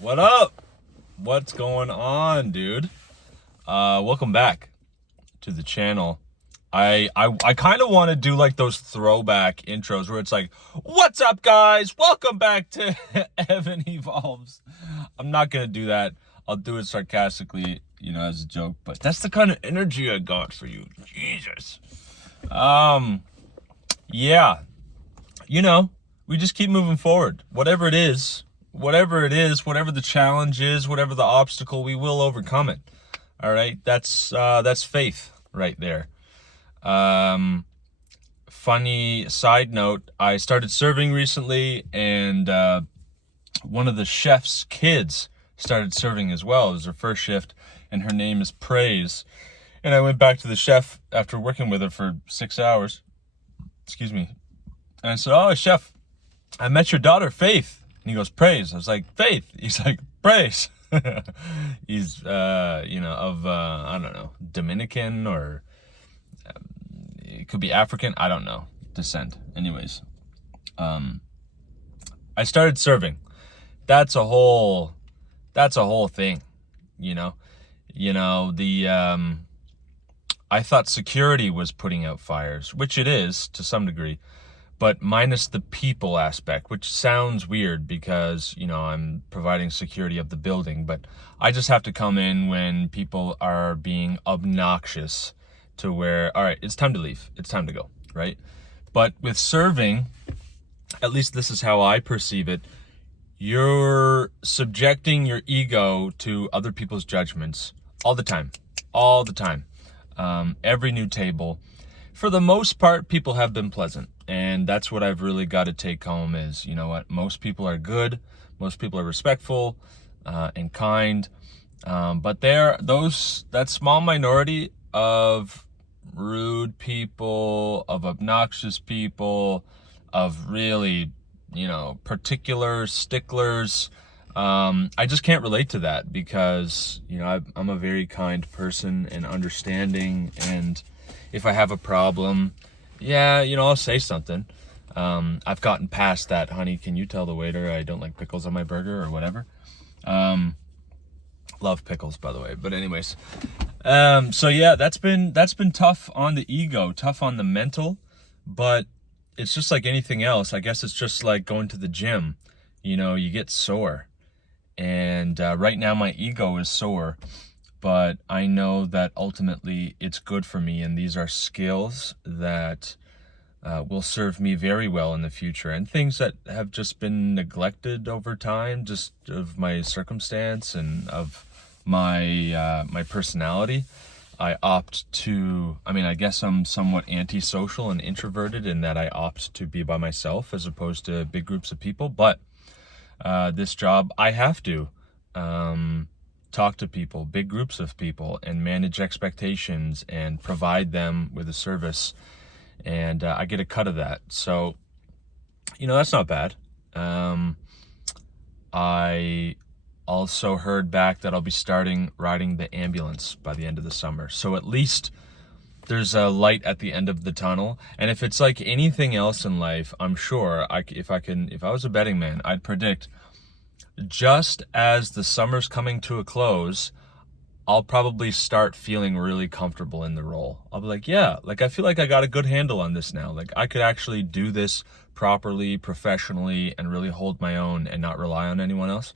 What up? What's going on, dude? Welcome back to the channel. I kind of want to do like those throwback intros where it's like, "What's up, guys? Welcome back to Evan Evolves." I'm not gonna do that. I'll do it sarcastically, as a joke. But that's the kind of energy I got for you, Jesus. Yeah, we just keep moving forward. Whatever it is, whatever the challenge is, whatever the obstacle, we will overcome it. All right, that's faith right there. Funny side note: I started serving recently, and one of the chef's kids started serving as well. It was her first shift, and her name is Praise. And I went back to the chef after working with her for 6 hours. Excuse me. And I said, "Oh, chef, I met your daughter, Faith." And he goes, "Praise." I was like, "Faith." He's like, "Praise." He's, of, I don't know, Dominican or it could be African. I don't know. Descent. Anyways, I started serving. That's a whole thing, you know. I thought security was putting out fires, which it is to some degree, but minus the people aspect, which sounds weird because, I'm providing security of the building, but I just have to come in when people are being obnoxious to where, all right, it's time to leave. It's time to go, right? But with serving, at least this is how I perceive it, you're subjecting your ego to other people's judgments all the time, all the time. Every new table. For the most part, people have been pleasant. And that's what I've really got to take home is, you know what, most people are good. Most people are respectful and kind. But that small minority of rude people, of obnoxious people, of really, particular sticklers. I just can't relate to that because, I'm a very kind person and understanding. And if I have a problem, yeah, I'll say something. I've gotten past that. "Honey, can you tell the waiter I don't like pickles on my burger," or whatever. Love pickles, by the way. But anyways, so yeah, that's been tough on the ego, tough on the mental, but it's just like anything else. I guess it's just like going to the gym. You get sore. And right now my ego is sore, but I know that ultimately it's good for me. And these are skills that will serve me very well in the future, and things that have just been neglected over time, just of my circumstance and of my personality. I guess I'm somewhat antisocial and introverted in that I opt to be by myself as opposed to big groups of people. But this job, I have to talk to people, big groups of people, and manage expectations and provide them with a service. And I get a cut of that. So, that's not bad. I also heard back that I'll be starting riding the ambulance by the end of the summer. So at least there's a light at the end of the tunnel. And if it's like anything else in life, I'm sure if I was a betting man, I'd predict just as the summer's coming to a close, I'll probably start feeling really comfortable in the role. I'll be like, yeah, like I feel like I got a good handle on this now. Like I could actually do this properly, professionally, and really hold my own and not rely on anyone else.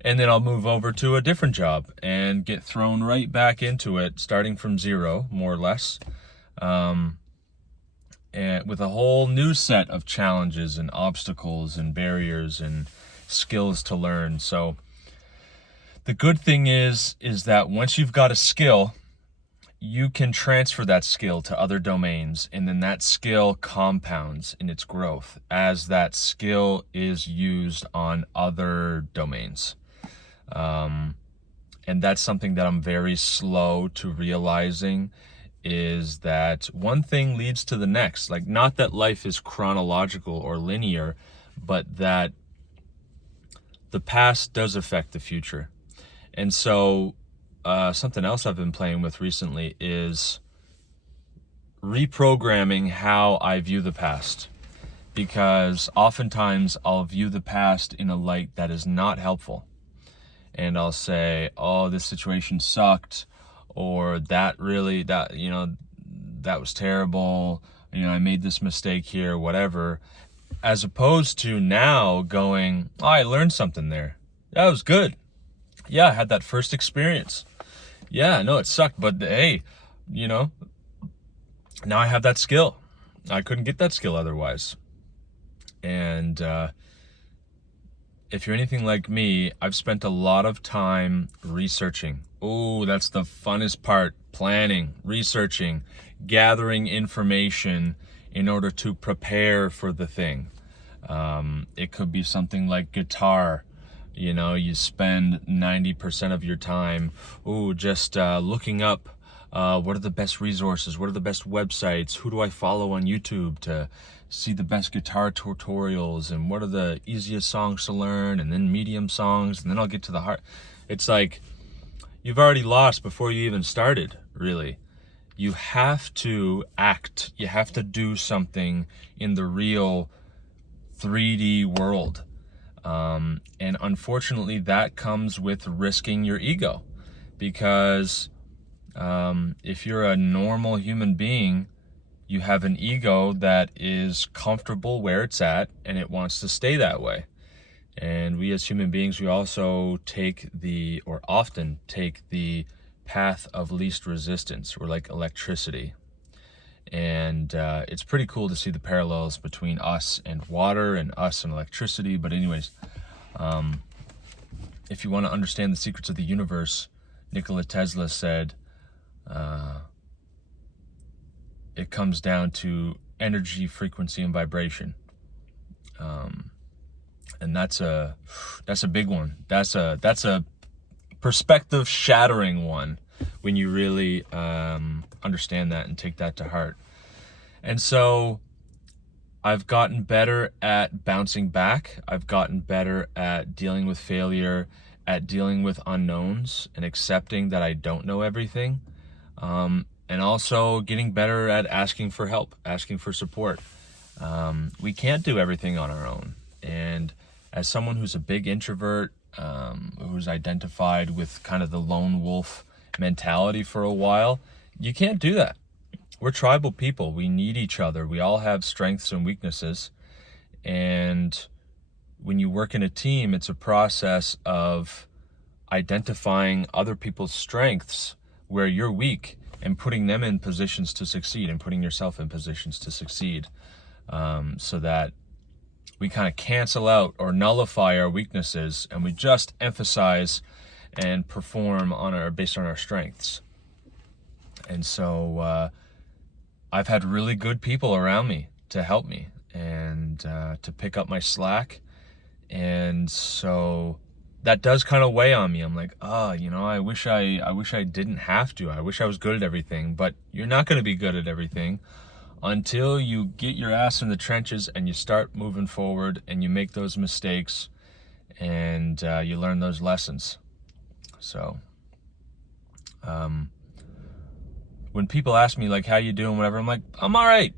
And then I'll move over to a different job and get thrown right back into it, starting from zero, more or less. And with a whole new set of challenges and obstacles and barriers and skills to learn. So the good thing is that once you've got a skill, you can transfer that skill to other domains, and then that skill compounds in its growth as that skill is used on other domains. And that's something that I'm very slow to realizing, is that one thing leads to the next. Like, not that life is chronological or linear, but that the past does affect the future. And so something else I've been playing with recently is reprogramming how I view the past, because oftentimes I'll view the past in a light that is not helpful. and I'll say, oh, this situation sucked, or that was terrible, I made this mistake here, whatever, as opposed to now going, oh, I learned something there. That was good. Yeah, I had that first experience. Yeah, no, it sucked, but hey, now I have that skill. I couldn't get that skill otherwise. And if you're anything like me, I've spent a lot of time researching. Oh, that's the funnest part. Planning, researching, gathering information in order to prepare for the thing. It could be something like guitar. You spend 90% of your time, just looking up what are the best resources, what are the best websites, who do I follow on YouTube to see the best guitar tutorials, and what are the easiest songs to learn, and then medium songs, and then I'll get to the heart. It's like you've already lost before you even started, really. You have to act. You have to do something in the real 3D world. And unfortunately, that comes with risking your ego, because if you're a normal human being, you have an ego that is comfortable where it's at and it wants to stay that way. And we as human beings, we also often take the path of least resistance. We're like electricity. And it's pretty cool to see the parallels between us and water and us and electricity. But anyways, if you want to understand the secrets of the universe, Nikola Tesla said, it comes down to energy, frequency, and vibration. And that's a big one. That's a perspective shattering one when you really understand that and take that to heart. And so I've gotten better at bouncing back. I've gotten better at dealing with failure, at dealing with unknowns and accepting that I don't know everything. And also getting better at asking for help, asking for support. We can't do everything on our own. And as someone who's a big introvert, who's identified with kind of the lone wolf mentality for a while, you can't do that. We're tribal people. We need each other. We all have strengths and weaknesses. And when you work in a team, it's a process of identifying other people's strengths where you're weak, and putting them in positions to succeed, and putting yourself in positions to succeed, so that we kind of cancel out or nullify our weaknesses, and we just emphasize and perform based on our strengths. And so I've had really good people around me to help me and to pick up my slack. And so that does kind of weigh on me. I'm like, I wish I didn't have to. I wish I was good at everything. But you're not going to be good at everything until you get your ass in the trenches and you start moving forward and you make those mistakes and you learn those lessons. So when people ask me like, how you doing, whatever, I'm like, I'm all right.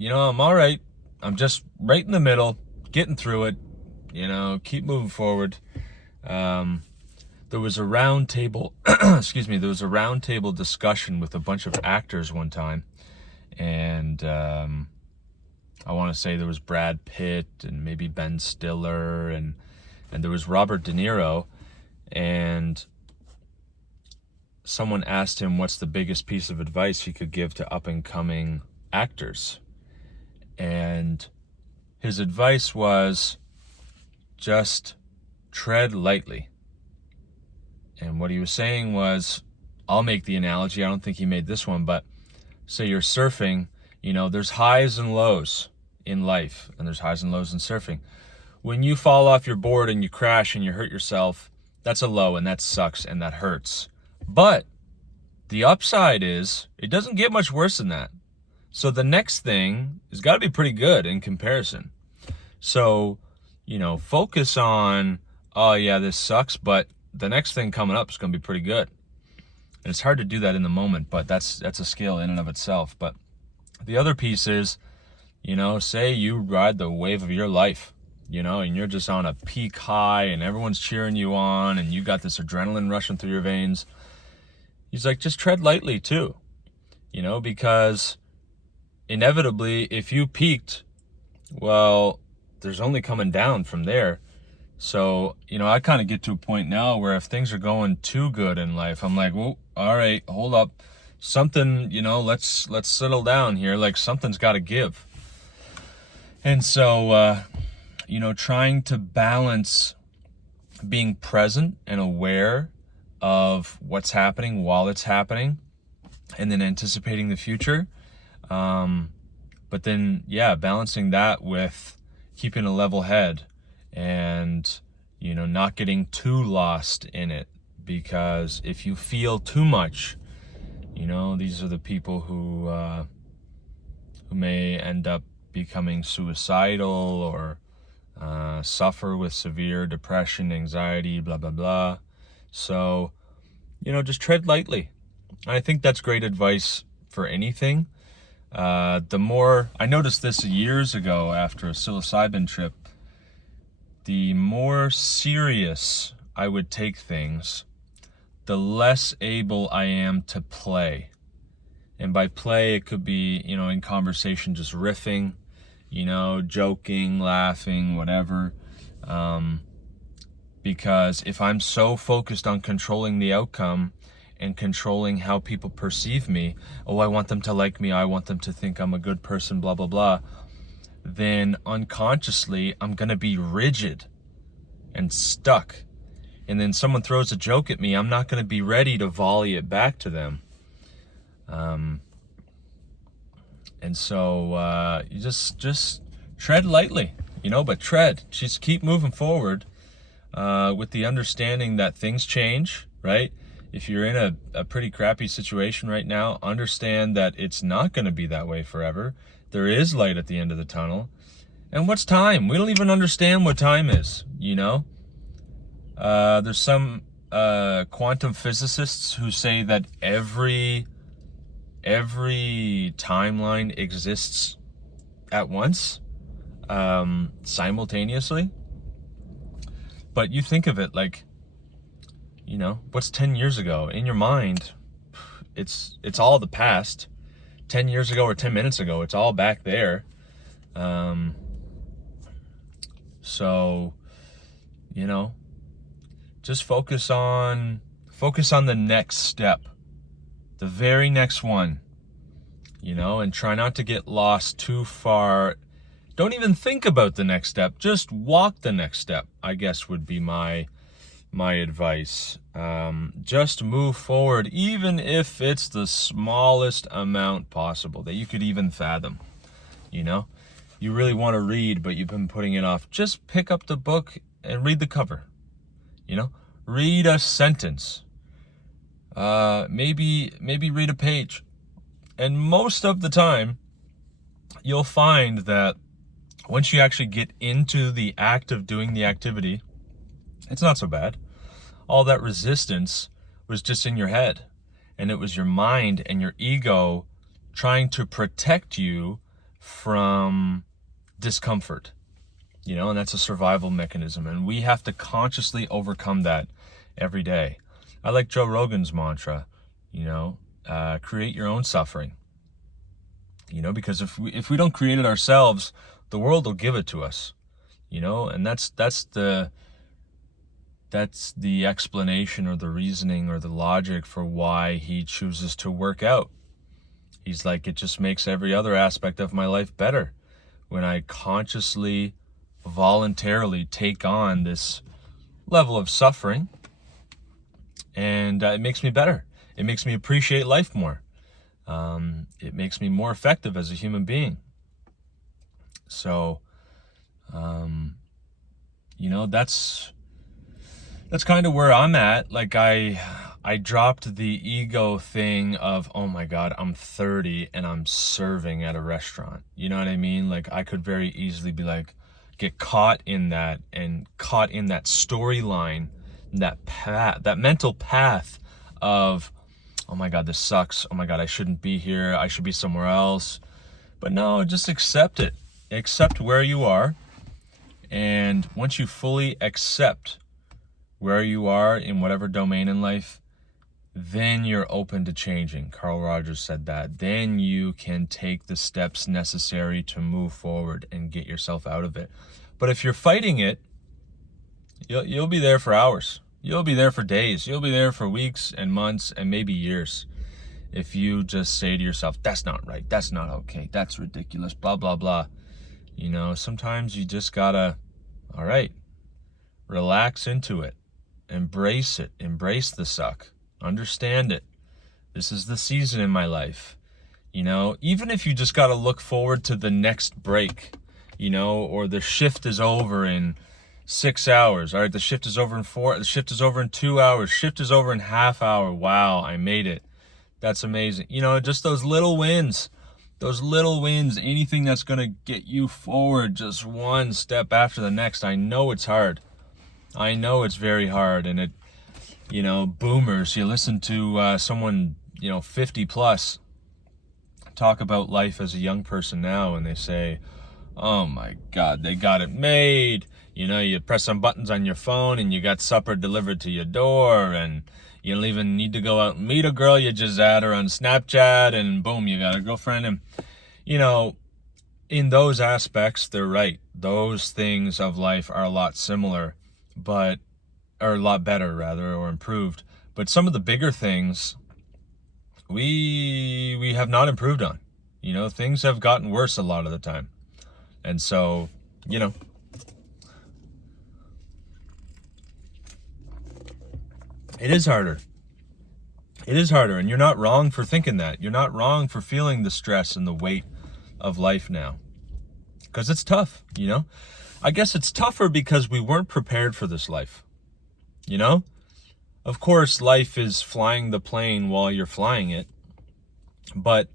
I'm all right. I'm just right in the middle, getting through it, keep moving forward. There was a round table, there was a round table discussion with a bunch of actors one time. And I want to say there was Brad Pitt and maybe Ben Stiller and there was Robert De Niro. And someone asked him what's the biggest piece of advice he could give to up-and-coming actors. And his advice was just tread lightly. And what he was saying was, I'll make the analogy, I don't think he made this one, but say you're surfing, there's highs and lows in life, and there's highs and lows in surfing. When you fall off your board and you crash and you hurt yourself, that's a low, and that sucks, and that hurts. But the upside is, it doesn't get much worse than that. So the next thing has got to be pretty good in comparison. So, focus on, oh yeah, this sucks, but the next thing coming up is going to be pretty good. And it's hard to do that in the moment, but that's a skill in and of itself. But the other piece is, say you ride the wave of your life. and you're just on a peak high and everyone's cheering you on and you got this adrenaline rushing through your veins. He's like, just tread lightly too, because inevitably if you peaked, well, there's only coming down from there. So, I kind of get to a point now where if things are going too good in life, I'm like, well, all right, hold up. Something, let's settle down here. Like something's got to give. And so, trying to balance being present and aware of what's happening while it's happening and then anticipating the future. But then, balancing that with keeping a level head and, not getting too lost in it. Because if you feel too much, these are the people who may end up becoming suicidal or suffer with severe depression, anxiety, blah, blah, blah. So, just tread lightly. I think that's great advice for anything. I noticed this years ago after a psilocybin trip, the more serious I would take things, the less able I am to play. And by play, it could be, in conversation, just riffing, joking, laughing, whatever. Because if I'm so focused on controlling the outcome and controlling how people perceive me, I want them to like me, I want them to think I'm a good person, blah, blah, blah, then unconsciously I'm going to be rigid and stuck. And then someone throws a joke at me, I'm not going to be ready to volley it back to them. And so you just tread lightly, but tread. Just keep moving forward with the understanding that things change, right? If you're in a pretty crappy situation right now, understand that it's not going to be that way forever. There is light at the end of the tunnel. And what's time? We don't even understand what time is, There's some quantum physicists who say that every timeline exists at once, simultaneously. But you think of it like, what's 10 years ago? In your mind, it's all the past. 10 years ago or 10 minutes ago, it's all back there. So, just focus on the next step, the very next one, and try not to get lost too far. Don't even think about the next step. Just walk the next step, I guess would be my advice. Just move forward, even if it's the smallest amount possible that you could even fathom. You really want to read, but you've been putting it off. Just pick up the book and read the cover. Read a sentence. Maybe read a page. And most of the time, you'll find that once you actually get into the act of doing the activity, it's not so bad. All that resistance was just in your head. And it was your mind and your ego trying to protect you from discomfort. And that's a survival mechanism. And we have to consciously overcome that every day. I like Joe Rogan's mantra, create your own suffering. Because if we don't create it ourselves, the world will give it to us. And that's the explanation or the reasoning or the logic for why he chooses to work out. He's like, it just makes every other aspect of my life better when I consciously, voluntarily take on this level of suffering, and it makes me better. It makes me appreciate life more. It makes me more effective as a human being. So, that's kind of where I'm at. Like I dropped the ego thing of, oh my God, I'm 30 and I'm serving at a restaurant. You know what I mean? Like I could very easily be like, get caught in that storyline, that mental path of, oh my God, this sucks. Oh my God, I shouldn't be here. I should be somewhere else. But no, just accept it. Accept where you are And once you fully accept where you are in whatever domain in life, then you're open to changing. Carl Rogers said that. Then you can take the steps necessary to move forward and get yourself out of it. But if you're fighting it, you'll be there for hours. You'll be there for days. You'll be there for weeks and months and maybe years. If you just say to yourself, that's not right, that's not okay, that's ridiculous, blah, blah, blah. You know, sometimes you just gotta, all right, relax into it. Embrace it. Embrace the suck. Understand it. This is the season in my life. You know, even if you just gotta look forward to the next break, you know, or the shift is over in 6 hours. All right, the shift is over in 4, the shift is over in 2 hours, shift is over in half hour. Wow, I made it. That's amazing. You know, just those little wins, anything that's going to get you forward just one step after the next. I know it's hard. I know it's very hard. And it, you know, boomers, you listen to someone, you know, 50 plus talk about life as a young person now, and they say, oh my God, they got it made. You know, you press some buttons on your phone and you got supper delivered to your door, and you don't even need to go out and meet a girl. You just add her on Snapchat and boom, you got a girlfriend. And, you know, in those aspects, they're right. Those things of life are a lot similar, but, or a lot better rather, or improved. But some of the bigger things we have not improved on. You know, things have gotten worse a lot of the time. And so, you know, it is harder. It is harder, and you're not wrong for thinking that. You're not wrong for feeling the stress and the weight of life now. Because it's tough, you know? I guess it's tougher because we weren't prepared for this life. You know? Of course, life is flying the plane while you're flying it. But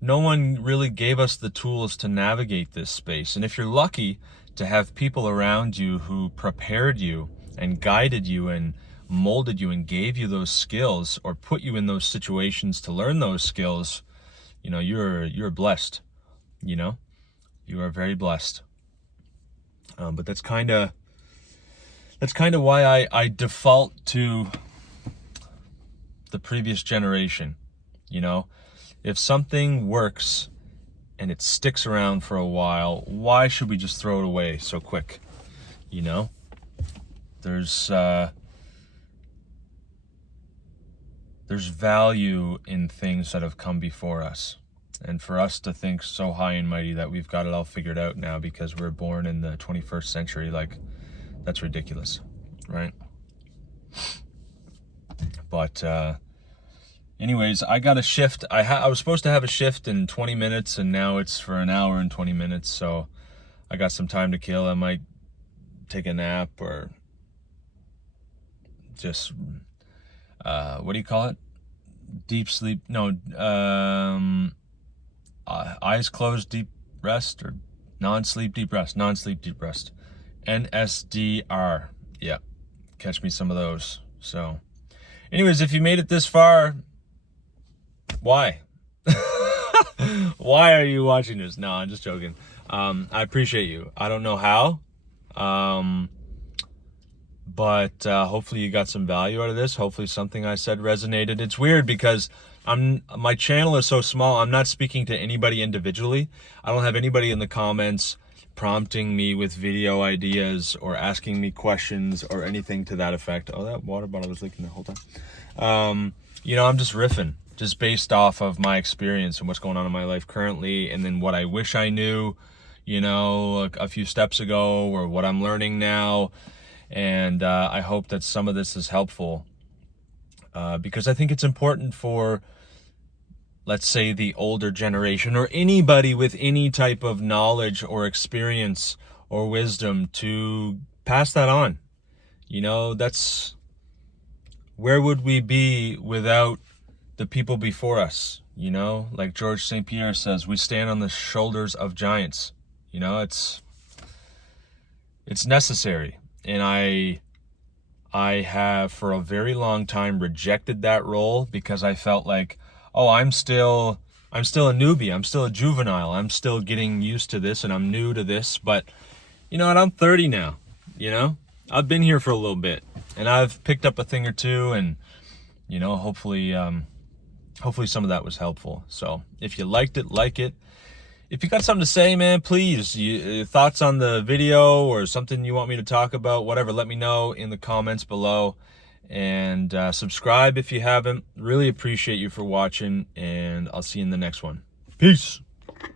no one really gave us the tools to navigate this space. And if you're lucky to have people around you who prepared you and guided you and molded you and gave you those skills, or put you in those situations to learn those skills, you know, you're blessed. You know, you are very blessed. But that's kind of why I default to the previous generation. You know, if something works and it sticks around for a while, why should we just throw it away so quick? You know, there's value in things that have come before us. And for us to think so high and mighty that we've got it all figured out now because we're born in the 21st century, like, that's ridiculous, right? But anyways, I got a shift. I was supposed to have a shift in 20 minutes, and now it's for an hour and 20 minutes, so I got some time to kill. I might take a nap, or just what do you call it? Deep sleep? No, eyes closed, deep rest, or non-sleep deep rest. Non-sleep deep rest. NSDR. Yeah, catch me some of those. So, anyways, if you made it this far, why? Why are you watching this? No, I'm just joking. I appreciate you. I don't know how. But hopefully you got some value out of this. Hopefully something I said resonated. It's weird because my channel is so small. I'm not speaking to anybody individually. I don't have anybody in the comments prompting me with video ideas or asking me questions or anything to that effect. Oh, that water bottle was leaking the whole time. You know, I'm just riffing, just based off of my experience and what's going on in my life currently, and then what I wish I knew, you know, a few steps ago, or what I'm learning now. And I hope that some of this is helpful, because I think it's important for, let's say, the older generation, or anybody with any type of knowledge or experience or wisdom, to pass that on. You know, that's, where would we be without the people before us? You know, like George St. Pierre says, we stand on the shoulders of giants. You know, it's necessary. And I have for a very long time rejected that role, because I felt like, oh, I'm still a newbie, I'm still a juvenile, I'm still getting used to this, and I'm new to this. But you know what, I'm 30 now, you know? I've been here for a little bit, and I've picked up a thing or two, and, you know, hopefully some of that was helpful. So if you liked it, like it. If you got something to say, man, please, thoughts on the video or something you want me to talk about, whatever, let me know in the comments below. And subscribe if you haven't. Really appreciate you for watching, and I'll see you in the next one. Peace.